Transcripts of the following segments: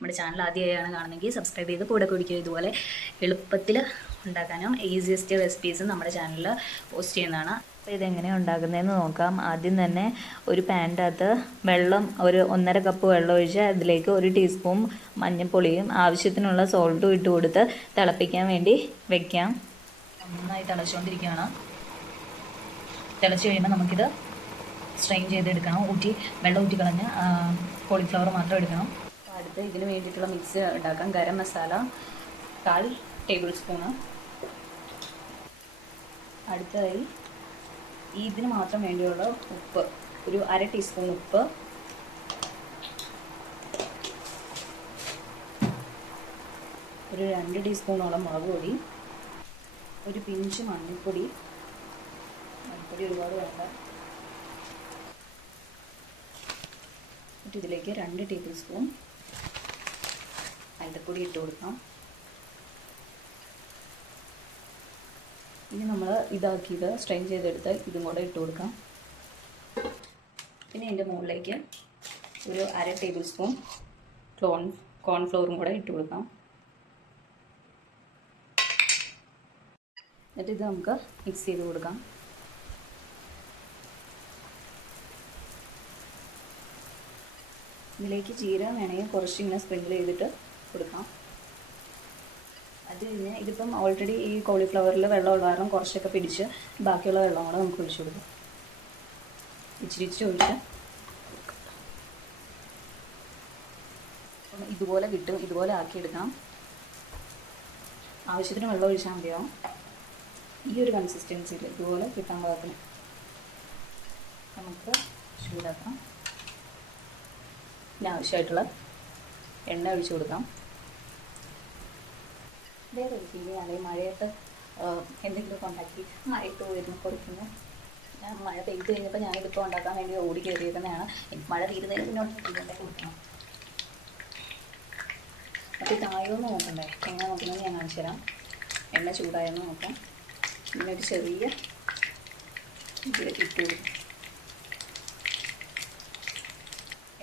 നമ്മുടെ ചാനൽ ആദ്യമായാണ് കാണുന്നെങ്കിൽ സബ്സ്ക്രൈബ് ചെയ്ത് കൂടെ കുടിക്കുക. ഇതുപോലെ എളുപ്പത്തിൽ ഉണ്ടാക്കാനും ഈസിയസ്റ്റ് റെസിപ്പീസും നമ്മുടെ ചാനലിൽ പോസ്റ്റ് ചെയ്യുന്നതാണ്. അപ്പോൾ ഇതെങ്ങനെയാണ് ഉണ്ടാക്കുന്നതെന്ന് നോക്കാം. ആദ്യം തന്നെ ഒരു പാനിൻ്റെ അകത്ത് വെള്ളം ഒരു 1.5 കപ്പ് വെള്ളം ഒഴിച്ച് അതിലേക്ക് 1 ടീസ്പൂൺ മഞ്ഞൾപ്പൊടിയും ആവശ്യത്തിനുള്ള സോൾട്ടും ഇട്ട് കൊടുത്ത് തിളപ്പിക്കാൻ വേണ്ടി വെക്കാം. നന്നായി തിളച്ചുകൊണ്ടിരിക്കുകയാണ്. തിളച്ച് കഴിയുമ്പോൾ നമുക്കിത് സ്ട്രെയിൻ ചെയ്തെടുക്കണം. വെള്ളം ഊറ്റി കളഞ്ഞ് കോളിഫ്ലവർ മാത്രം എടുക്കണം. അടുത്ത് ഇതിന് വേണ്ടിയിട്ടുള്ള മിക്സ് ഉണ്ടാക്കാം. Garam masala 1/4 table spoon. അടുത്തതായി ഇതിന് മാത്രം വേണ്ടിയുള്ള ഉപ്പ് ഒരു 1/2 ടീസ്പൂൺ ഉപ്പ്, ഒരു 2 ടീസ്പൂണോളം മുളക് പൊടി, ഒരു പിഞ്ച് മഞ്ഞൾപ്പൊടി ഒരുപാട് വേണ്ട. എന്നിട്ട് ഇതിലേക്ക് 2 ടേബിൾ സ്പൂൺ മൈദപ്പൊടി ഇട്ട് കൊടുക്കാം. ഇനി നമ്മൾ ഇതാക്കിയത് സ്ട്രെയിൻ ചെയ്തെടുത്ത് ഇതും കൂടെ ഇട്ട് കൊടുക്കാം. പിന്നെ ഇതിൻ്റെ മുകളിലേക്ക് ഒരു 1/2 ടേബിൾ സ്പൂൺ കോൺഫ്ലവറും കൂടെ ഇട്ട് കൊടുക്കാം. എന്നിട്ട് ഇത് നമുക്ക് മിക്സ് ചെയ്ത് കൊടുക്കാം. ഇതിലേക്ക് ജീരകം വേണമെങ്കിൽ കുറച്ച് ഇങ്ങനെ സ്പ്രിങ്കിൾ ചെയ്തിട്ട് കൊടുക്കാം. അത് കഴിഞ്ഞ് ഇതിപ്പം ഓൾറെഡി ഈ കോളിഫ്ലവറിൽ വെള്ളമുള്ള കാരണം കുറച്ചൊക്കെ പിടിച്ച് ബാക്കിയുള്ള വെള്ളം കൂടെ നമുക്ക് ഒഴിച്ചു കൊടുക്കാം. ഇച്ചിരി ഒഴിച്ച് ഇതുപോലെ കിട്ടും. ഇതുപോലെ ആക്കിയെടുക്കാം. ആവശ്യത്തിന് വെള്ളം ഒഴിച്ചാൽ മതിയാവും. ഈ ഒരു കൺസിസ്റ്റൻസിയിൽ ഇതുപോലെ കിട്ടാൻ പാകത്തിന് നമുക്ക് ചൂടാക്കാം. ആവശ്യമായിട്ടുള്ള എണ്ണ ഒഴിച്ചു കൊടുക്കാം. വേറെ ഒരു ഫീലിംഗാണ് ഈ മഴയത്ത് എന്തെങ്കിലുമൊക്കെ ഉണ്ടാക്കി മഴയിട്ട് വരുന്ന കൊടുക്കുന്നു. ഞാൻ മഴ പെയ്ത് കഴിഞ്ഞപ്പോൾ ഞാനിതിപ്പോൾ ഉണ്ടാക്കാൻ വേണ്ടി ഓടി കയറിയിരുന്നതാണ്. എനിക്ക് മഴ തീരുന്നതിന് മുന്നോട്ട് ഉണ്ടാക്കി കൊടുക്കണം. അപ്പോൾ ഇതായോന്ന് നോക്കണ്ടേ? എങ്ങനെ നോക്കുന്നത് ഞാൻ കാണിച്ചു തരാം. എണ്ണ ചൂടായെന്ന് നോക്കാം. ഇങ്ങനെ ഒരു ചെറിയ ഇതിലേക്ക് ഇട്ട് കൊടുക്കും.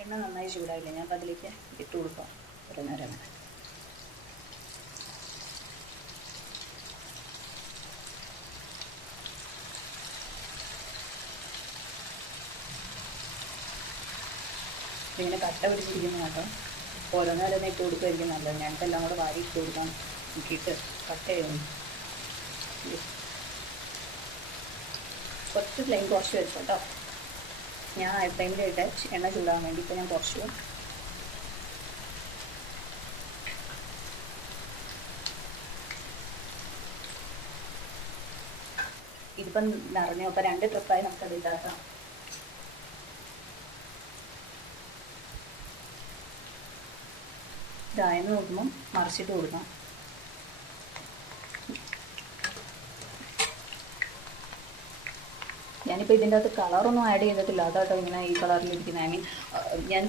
എണ്ണ നന്നായി ചൂടായില്ല. ഞാൻ അതിലേക്ക് ഇട്ട് കൊടുക്കാം. ഒരു നേരം ഇങ്ങനെ കട്ട പിടിച്ചിരിക്കുന്ന കേട്ടോ. ഓരോന്നേരം ഇട്ട് കൊടുക്കുമായിരിക്കും നല്ലത്. ഞങ്ങൾക്ക് എല്ലാം കൂടെ വാരി ഇട്ട് കൊടുക്കാൻ നോക്കിയിട്ട് കട്ടയായിരുന്നു. കുറച്ച് ഫ്ലെയിം കുറച്ച് വെച്ചു കേട്ടോ. ഞാൻ ഹൈ ഫ്ലെയിമിലിട്ട് എണ്ണ ചൂടാകാൻ വേണ്ടി ഇപ്പോൾ ഞാൻ കുറച്ചു. ഇതിപ്പം നിറഞ്ഞു. അപ്പോൾ 2 ട്രിപ്പായി നമുക്കത് ഇതാക്കാം. ഇതായെന്ന് നോക്കുമ്പം മറിച്ചിട്ട് കൊടുക്കാം. ഞാനിപ്പോൾ ഇതിൻ്റെ അകത്ത് കളറൊന്നും ആഡ് ചെയ്തിട്ടില്ല. അതാട്ടോ ഇങ്ങനെ ഈ കളറിലിരിക്കുന്നത്. ഐ മീൻ ഞാൻ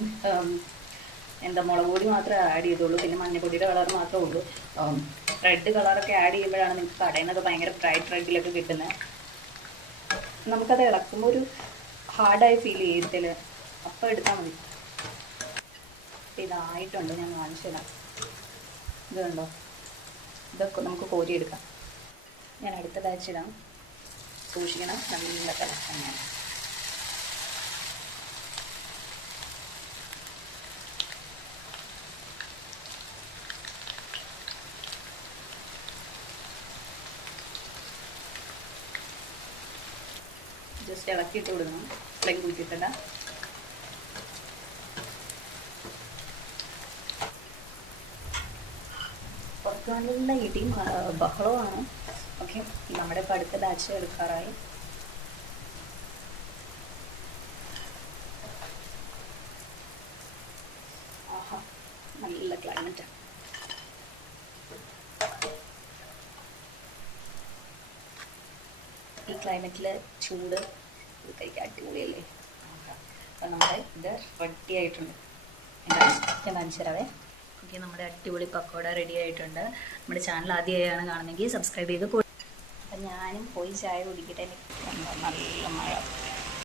മുളക് പൊടി മാത്രമേ ആഡ് ചെയ്തുള്ളൂ. പിന്നെ മഞ്ഞപ്പൊടിയുടെ കളർ മാത്രമേ ഉള്ളൂ. റെഡ് കളറൊക്കെ ആഡ് ചെയ്യുമ്പോഴാണ് നിങ്ങൾക്ക് കടയിൽ നിന്നൊക്കെ ഭയങ്കര ബ്രൈറ്റ് റെഡിലൊക്കെ കിട്ടുന്നത്. നമുക്കത് ഇളക്കുമ്പോൾ ഒരു ഹാർഡായി ഫീൽ ചെയ്യത്തില്ല. അപ്പം എടുത്താൽ മതി. അപ്പം ഇതായിട്ടുണ്ട്. ഞാൻ കാണിച്ചു തരാം. ഇത് കണ്ടോ? ഇതൊക്കെ നമുക്ക് കോരിയെടുക്കാം. ഞാൻ അടുത്ത ബാച്ചിടാം. സൂക്ഷിക്കണം, നല്ല തിളക്കണം. ജസ്റ്റ് ഇളക്കിയിട്ട് കൊടുക്കണം. ഫ്ലെയിം കൂട്ടിയിട്ടല്ല. പുറത്ത് നല്ല ഇടിയും ബഹളമാണ്. ഓക്കെ, നമ്മുടെ ഇപ്പോൾ അടുത്ത ബാച്ച് എടുക്കാറായി. ആഹാ, നല്ല ക്ലൈമറ്റാണ്. ഈ ക്ലൈമറ്റിൽ ചൂട് കഴിക്കാൻ അടിപൊളിയല്ലേ? അപ്പം നമ്മുടെ ഇത് റെഡി ആയിട്ടുണ്ട്. ഞാൻ കാണിച്ചു തരാവേ. ഓക്കെ, നമ്മുടെ അടിപൊളി പക്കോട റെഡി ആയിട്ടുണ്ട്. നമ്മുടെ ചാനൽ ആദ്യമായാണ് കാണുന്നെങ്കിൽ സബ്സ്ക്രൈബ് ചെയ്ത്. അപ്പം ഞാനും പോയി ചായ കുടിക്കട്ടെ. നല്ല മഴ.